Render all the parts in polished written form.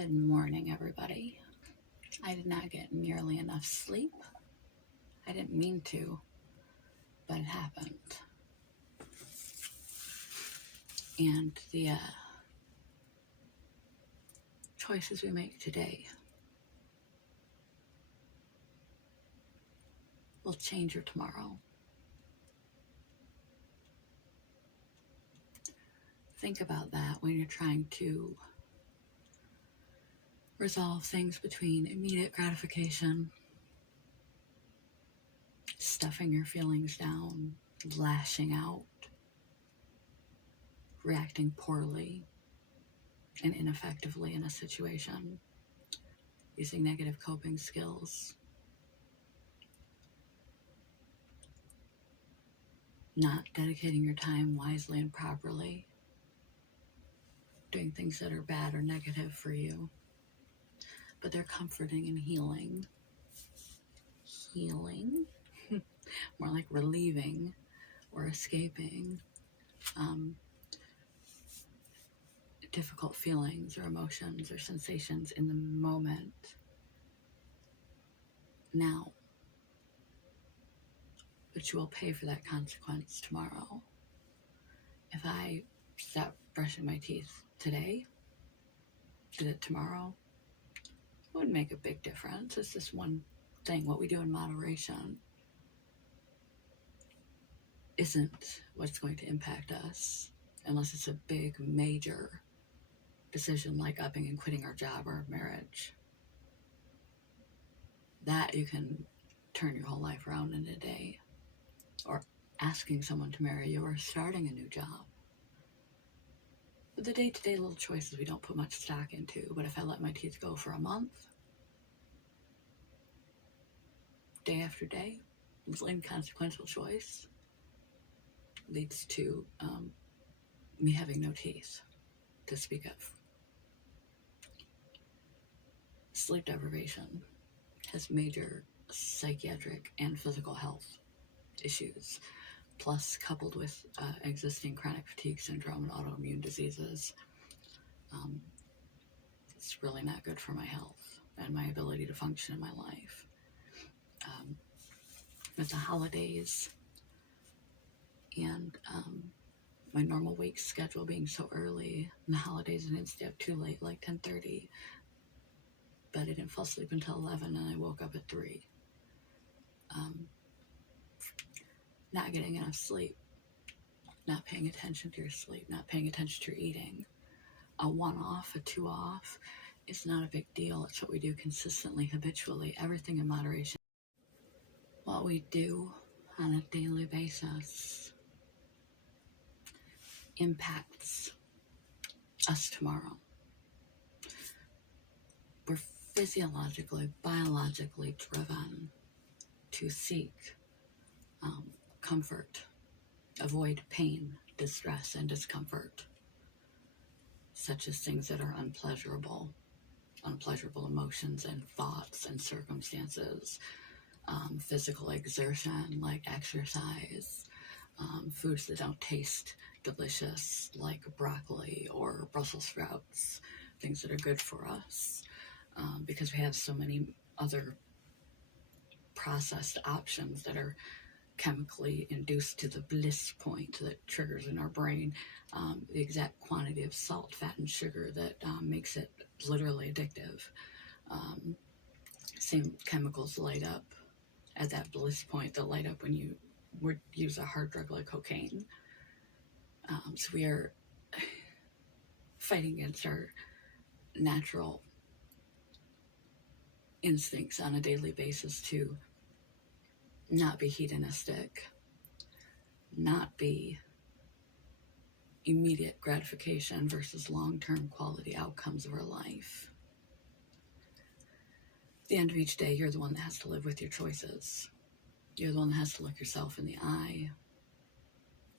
Good morning, everybody. I did not get nearly enough sleep. I didn't mean to, but it happened. And the choices we make today will change your tomorrow. Think about that when you're trying to resolve things between immediate gratification, stuffing your feelings down, lashing out, reacting poorly and ineffectively in a situation, using negative coping skills, not dedicating your time wisely and properly, doing things that are bad or negative for you, but they're comforting and healing. More like relieving or escaping difficult feelings or emotions or sensations in the moment. Now, but you will pay for that consequence tomorrow. If I stop brushing my teeth today, did it tomorrow, it wouldn't make a big difference. It's just one thing. What we do in moderation isn't what's going to impact us unless it's a big, major decision like upping and quitting our job or marriage. That you can turn your whole life around in a day. Or asking someone to marry you or starting a new job. But the day-to-day little choices we don't put much stock into. But if I let my teeth go for a month, day after day, this inconsequential choice leads to me having no teeth to speak of. Sleep deprivation has major psychiatric and physical health issues, plus coupled with existing chronic fatigue syndrome and autoimmune diseases. It's really not good for my health and my ability to function in my life. With the holidays and my normal week schedule being so early, and the holidays I didn't stay up too late, like 10:30, but I didn't fall asleep until 11 and I woke up at 3. Not getting enough sleep, not paying attention to your sleep, not paying attention to your eating. A 1 off, a 2 off, it's not a big deal. It's what we do consistently, habitually, everything in moderation. What we do on a daily basis impacts us tomorrow. We're physiologically, biologically driven to seek comfort, avoid pain, distress, and discomfort, such as things that are unpleasurable emotions and thoughts and circumstances, physical exertion like exercise, foods that don't taste delicious like broccoli or Brussels sprouts, things that are good for us, because we have so many other processed options that are chemically induced to the bliss point that triggers in our brain the exact quantity of salt, fat, and sugar that makes it literally addictive. Same chemicals light up at that bliss point that light up when you would use a hard drug like cocaine. So we are fighting against our natural instincts on a daily basis to not be hedonistic, not be immediate gratification versus long-term quality outcomes of our life. At the end of each day, you're the one that has to live with your choices. You're the one that has to look yourself in the eye,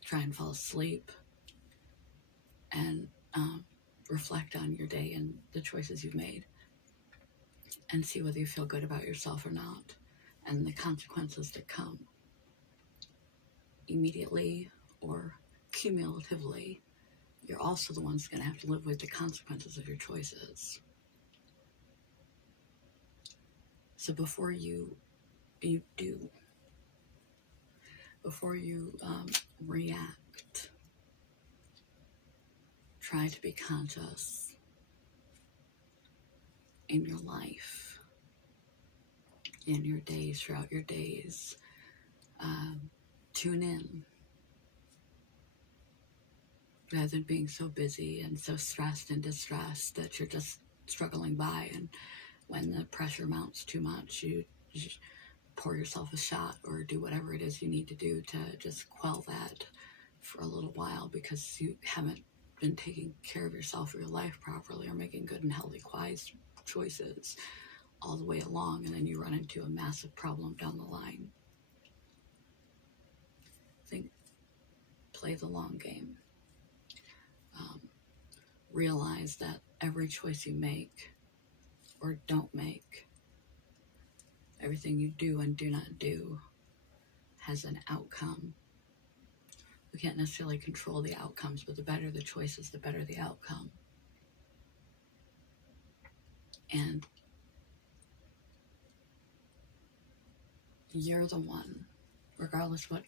try and fall asleep, and reflect on your day and the choices you've made, and see whether you feel good about yourself or not, and the consequences that come immediately or cumulatively. You're also the ones going to have to live with the consequences of your choices. So before you do, before you react, try to be conscious in your life, in your days, throughout your days. Tune in rather than being so busy and so stressed and distressed that you're just struggling by. And when the pressure mounts too much, you just pour yourself a shot or do whatever it is you need to do to just quell that for a little while, because you haven't been taking care of yourself or your life properly, or making good and healthy, wise choices all the way along, and then you run into a massive problem down the line. Play the long game. Realize that every choice you make or don't make, everything you do and do not do, has an outcome. We can't necessarily control the outcomes, but the better the choices, the better the outcome. And you're the one, regardless what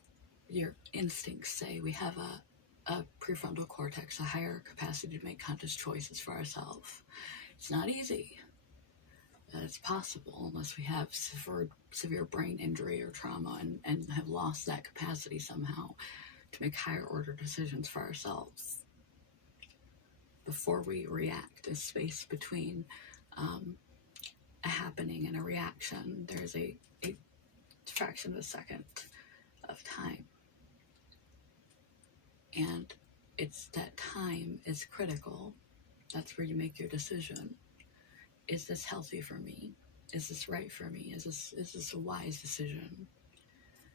your instincts say. We have a prefrontal cortex, a higher capacity to make conscious choices for ourselves. It's not easy. It's possible unless we have severe brain injury or trauma and have lost that capacity somehow to make higher order decisions for ourselves. Before we react, the space between a happening and a reaction, there's a fraction of a second of time. And it's that time is critical. That's where you make your decision. Is this healthy for me? Is this right for me? Is this a wise decision?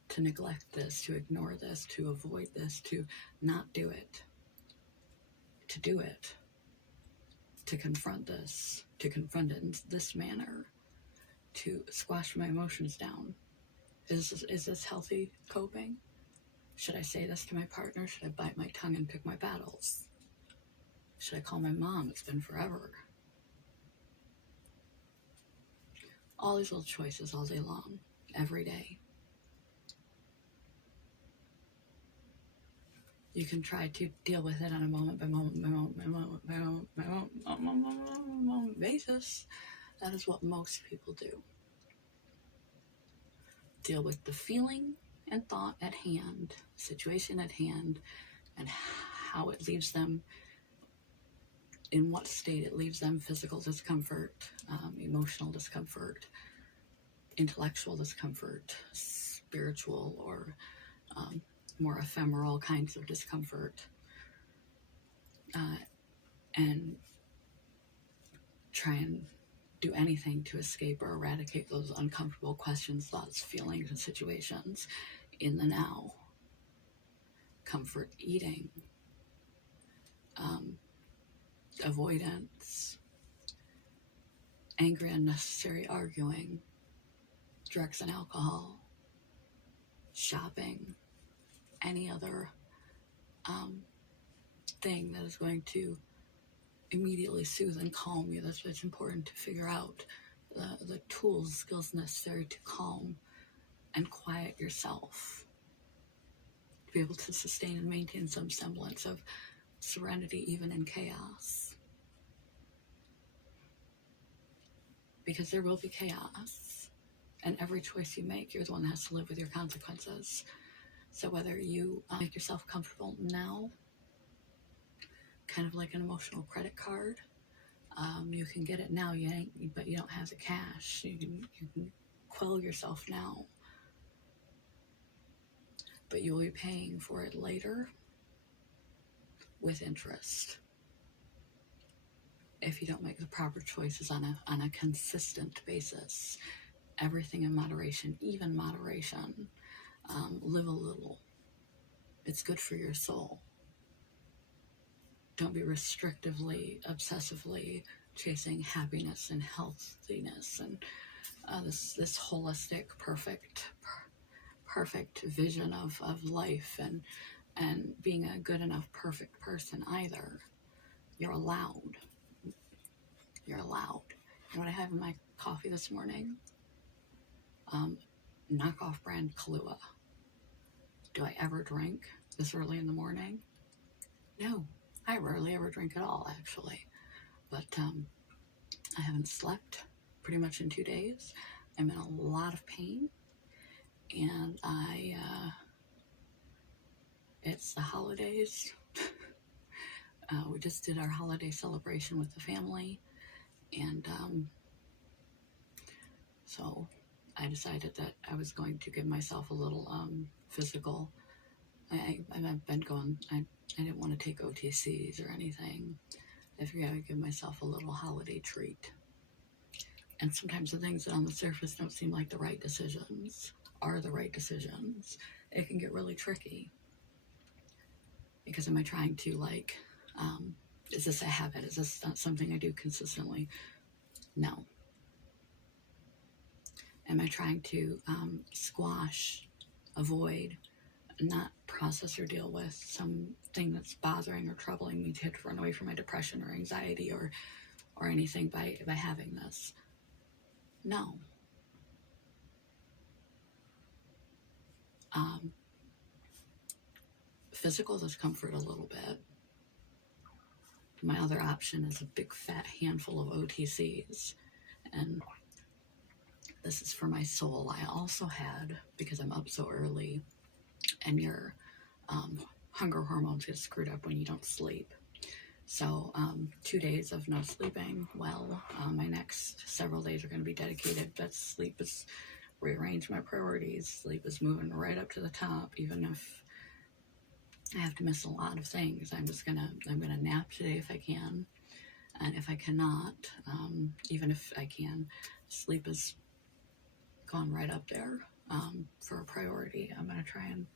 To neglect this, to ignore this, to avoid this, to not do it, to do it, to confront this, to confront it in this manner, to squash my emotions down. Is this healthy coping? Should I say this to my partner? Should I bite my tongue and pick my battles? Should I call my mom? It's been forever. All these little choices all day long, every day. You can try to deal with it on a moment by moment basis. That is what most people do. Deal with the feeling and thought at hand, situation at hand, and how it leaves them, in what state it leaves them: physical discomfort, emotional discomfort, intellectual discomfort, spiritual or more ephemeral kinds of discomfort, and try and do anything to escape or eradicate those uncomfortable questions, thoughts, feelings, and situations in the now. Comfort eating, avoidance, angry, unnecessary arguing, drugs and alcohol, shopping, any other thing that is going to immediately soothe and calm you. That's why it's important to figure out the tools, skills necessary to calm and quiet yourself, to be able to sustain and maintain some semblance of serenity even in chaos. Because there will be chaos, and every choice you make, you're the one that has to live with your consequences. So whether you make yourself comfortable now, kind of like an emotional credit card, you can get it now, but you don't have the cash. You can quell yourself now, but you will be paying for it later with interest if you don't make the proper choices on a consistent basis. Everything in moderation, even moderation. Live a little. It's good for your soul. Don't be restrictively, obsessively chasing happiness and healthiness and this holistic, perfect vision of life and being a good enough, perfect person either. You're allowed. You're allowed. You know what I have in my coffee this morning? knockoff brand Kahlua. Do I ever drink this early in the morning? No, I rarely ever drink at all, actually. But I haven't slept pretty much in 2 days. I'm in a lot of pain, and it's the holidays. We just did our holiday celebration with the family, and so I decided that I was going to give myself a little physical. I've been going, I didn't want to take OTCs or anything. I figured I would give myself a little holiday treat. And sometimes the things that on the surface don't seem like the right decisions are the right decisions. It can get really tricky. Because am I trying to, like, is this a habit? Is this not something I do consistently? No. Am I trying to squash, avoid, not process or deal with something that's bothering or troubling me to run away from my depression or anxiety or anything by having this? No. Physical discomfort a little bit. My other option is a big fat handful of OTCs, and this is for my soul. I also had, because I'm up so early, and your hunger hormones get screwed up when you don't sleep. So 2 days of no sleeping. Well, my next several days are going to be dedicated. But sleep is rearranged my priorities. Sleep is moving right up to the top, even if I have to miss a lot of things. I'm gonna nap today if I can, and if I cannot, even if I can, sleep is gone right up there for a priority. I'm gonna try and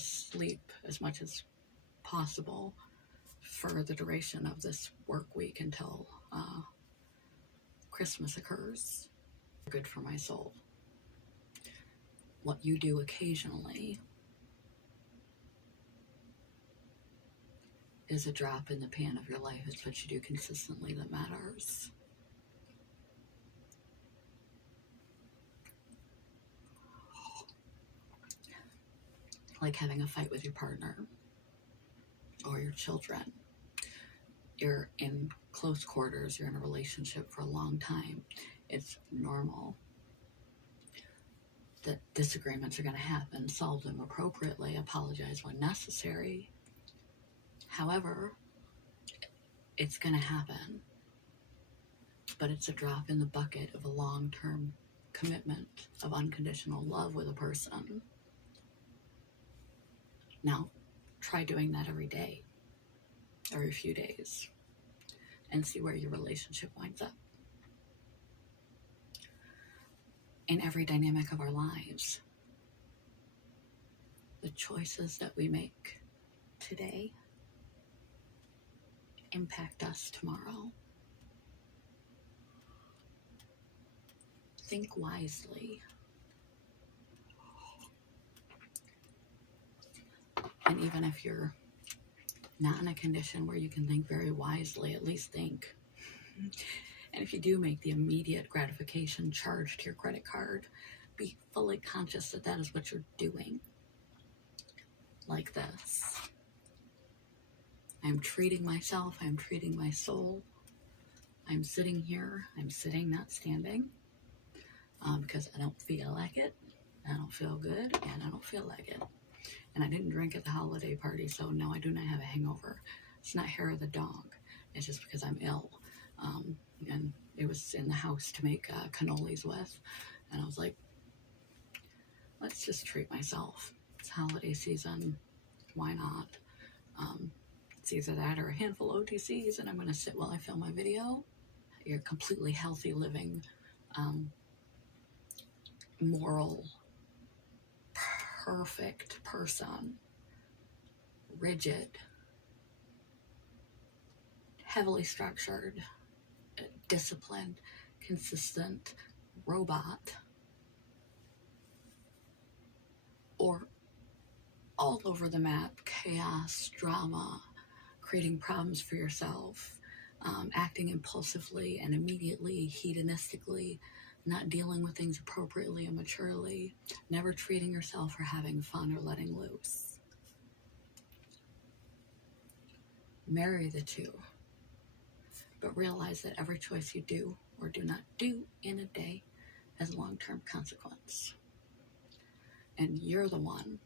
sleep as much as possible for the duration of this work week until Christmas occurs. Good for my soul. What you do occasionally is a drop in the pan of your life. It's what you do consistently that matters. Like having a fight with your partner or your children. You're in close quarters, you're in a relationship for a long time. It's normal that disagreements are going to happen. Solve them appropriately, apologize when necessary. However, it's going to happen, but it's a drop in the bucket of a long-term commitment of unconditional love with a person. Now, try doing that every day, every few days, and see where your relationship winds up. In every dynamic of our lives, the choices that we make today impact us tomorrow. Think wisely. And even if you're not in a condition where you can think very wisely, at least think. And if you do make the immediate gratification charge to your credit card, be fully conscious that that is what you're doing. Like this. I'm treating myself, I'm treating my soul. I'm sitting here, I'm sitting, not standing, because I don't feel like it, I don't feel good, and I don't feel like it. And I didn't drink at the holiday party, so no, I do not have a hangover. It's not hair of the dog. It's just because I'm ill. And it was in the house to make cannolis with. And I was like, let's just treat myself. It's holiday season. Why not? It's either that or a handful of OTCs, and I'm going to sit while I film my video. You're a completely healthy living, moral, perfect person. Rigid, heavily structured, disciplined, consistent robot, or all over the map, chaos, drama, creating problems for yourself, acting impulsively and immediately, hedonistically, not dealing with things appropriately and maturely, never treating yourself or having fun or letting loose. Marry the two, but realize that every choice you do or do not do in a day has long-term consequence. And you're the one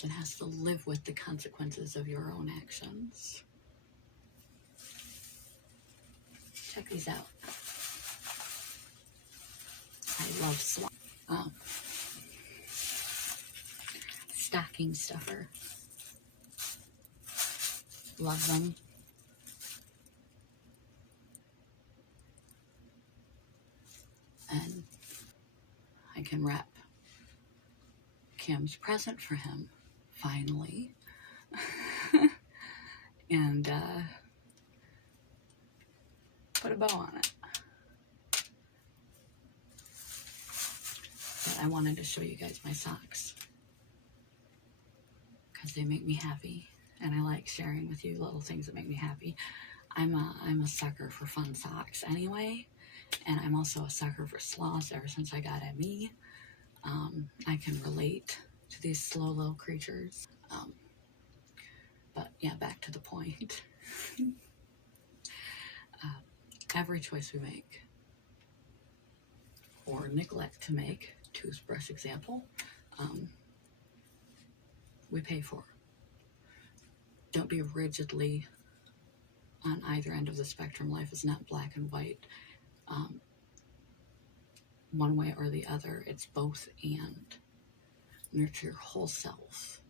that has to live with the consequences of your own actions. Check these out. I love stocking stuffer. Love them. And I can wrap Kim's present for him, finally. And put a bow on it. But I wanted to show you guys my socks, because they make me happy, and I like sharing with you little things that make me happy. I'm a sucker for fun socks anyway, and I'm also a sucker for sloths ever since I got ME. I can relate to these slow little creatures. But yeah, back to the point. Every choice we make, or neglect to make, toothbrush example, we pay for. Don't be rigidly on either end of the spectrum. Life is not black and white, one way or the other. It's both and. Nurture your whole self.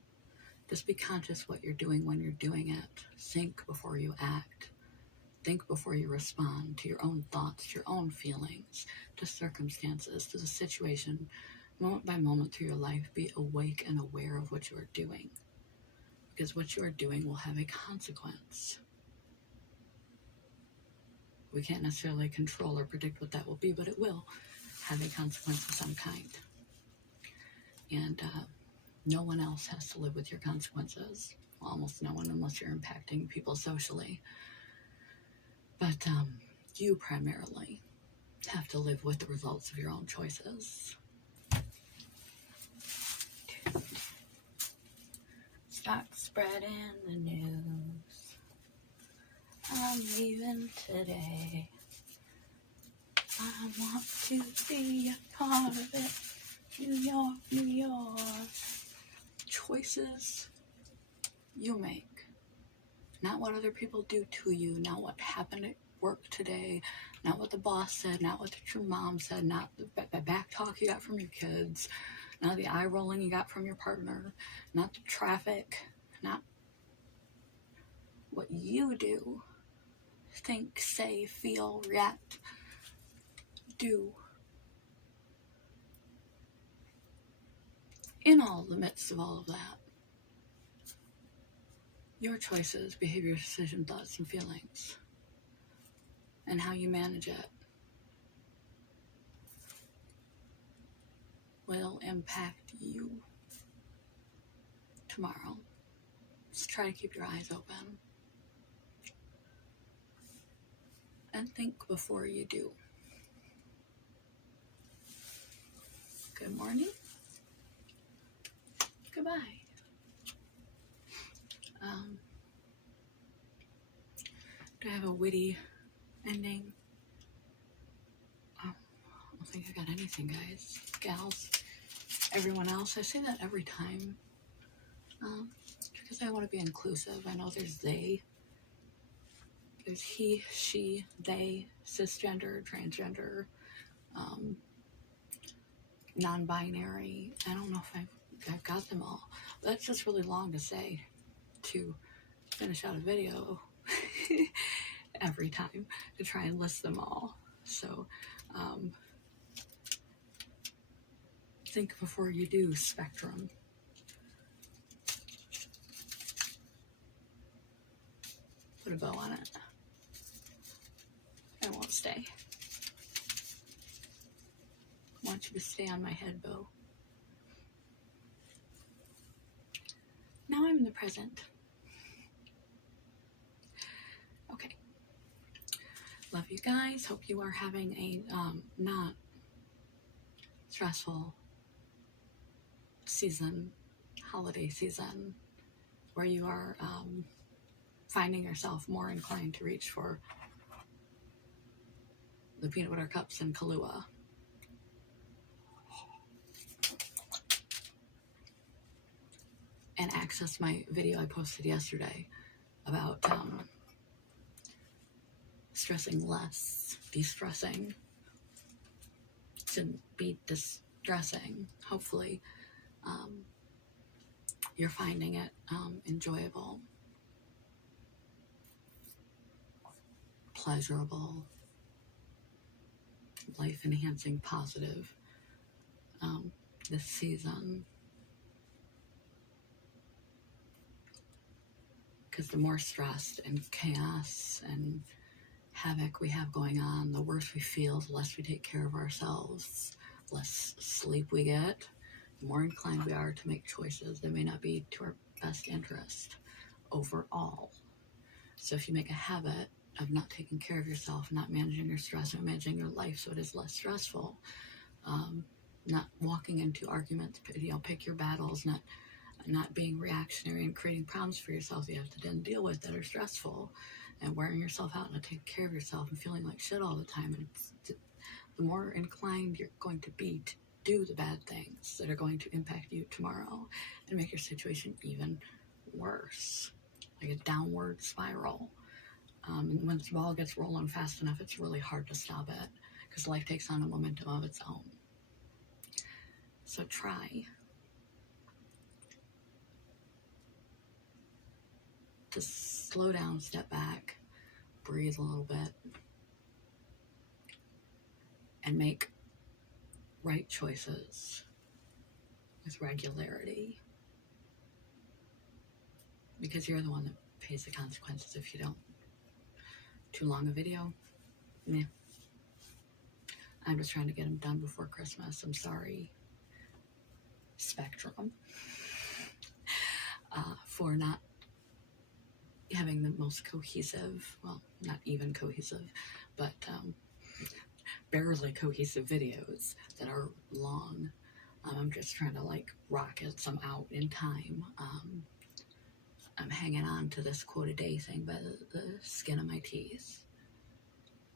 Just be conscious what you're doing when you're doing it. Think before you act. Think before you respond to your own thoughts, to your own feelings, to circumstances, to the situation, moment by moment through your life. Be awake and aware of what you are doing, because what you are doing will have a consequence. We can't necessarily control or predict what that will be, but it will have a consequence of some kind. And no one else has to live with your consequences. Well, almost no one, unless you're impacting people socially. But you primarily have to live with the results of your own choices. Start spreading the news. I'm leaving today. I want to be a part of it. New York, New York. Choices you make. Not what other people do to you, not what happened at work today, not what the boss said, not what your mom said, not the back talk you got from your kids, not the eye rolling you got from your partner, not the traffic, not what you do. Think, say, feel, react, do. In all the midst of all of that, your choices, behavior, decision, thoughts, and feelings, and how you manage it, will impact you tomorrow. Just try to keep your eyes open. And think before you do. Good morning. Goodbye. Do I have a witty ending? I don't think I got anything, guys. Gals. Everyone else. I say that every time. Because I want to be inclusive. I know there's they. There's he, she, they, cisgender, transgender, non-binary. I don't know if I've got them all. That's just really long to say to finish out a video every time to try and list them all. So think before you do, spectrum. Put a bow on it. I won't stay. I want you to stay on my head, bow. Now I'm in the present. Okay. Love you guys. Hope you are having a not stressful season, holiday season, where you are finding yourself more inclined to reach for the peanut butter cups and Kahlua. And access my video I posted yesterday about stressing less, de-stressing, to be distressing. Hopefully you're finding it enjoyable, pleasurable, life-enhancing, positive this season. Because the more stressed and chaos and havoc we have going on, the worse we feel, the less we take care of ourselves, less sleep we get, the more inclined we are to make choices that may not be to our best interest overall. So if you make a habit of not taking care of yourself, not managing your stress, or managing your life so it is less stressful, not walking into arguments, pick your battles, not being reactionary and creating problems for yourself that you have to then deal with that are stressful, and wearing yourself out and not taking care of yourself and feeling like shit all the time. And the more inclined you're going to be to do the bad things that are going to impact you tomorrow and make your situation even worse, like a downward spiral. And when the ball gets rolling fast enough, it's really hard to stop it because life takes on a momentum of its own. So try to slow down, step back, breathe a little bit, and make right choices with regularity. Because you're the one that pays the consequences if you don't. Too long a video? Meh. I'm just trying to get them done before Christmas. I'm sorry, Spectrum, for not having the most cohesive, well, not even cohesive, but barely cohesive videos that are long. I'm just trying to rocket some out in time. I'm hanging on to this quote a day thing by the skin of my teeth.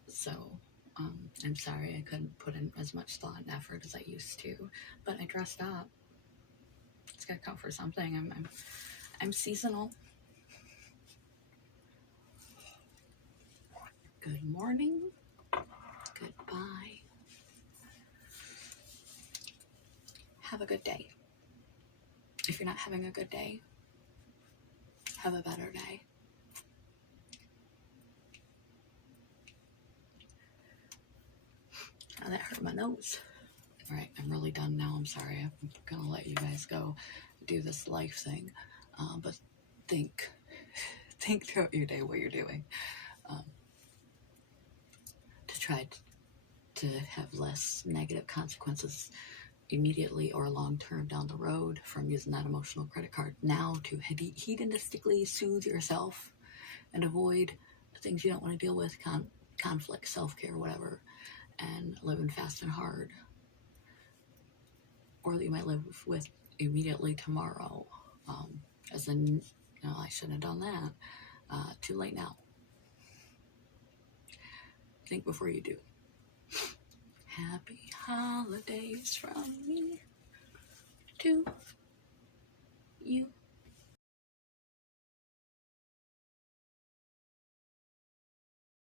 So I'm sorry I couldn't put in as much thought and effort as I used to, but I dressed up. It's gotta count for something. I'm seasonal. Good morning. Goodbye. Have a good day. If you're not having a good day, have a better day. Oh, that hurt my nose. All right, I'm really done now. I'm sorry. I'm gonna let you guys go do this life thing, but think throughout your day what you're doing to try to have less negative consequences immediately or long-term down the road from using that emotional credit card now to hedonistically soothe yourself and avoid things you don't want to deal with, conflict, self-care, whatever, and living fast and hard, or that you might live with immediately tomorrow, as in, I shouldn't have done that, too late now. Think before you do. Happy holidays from me to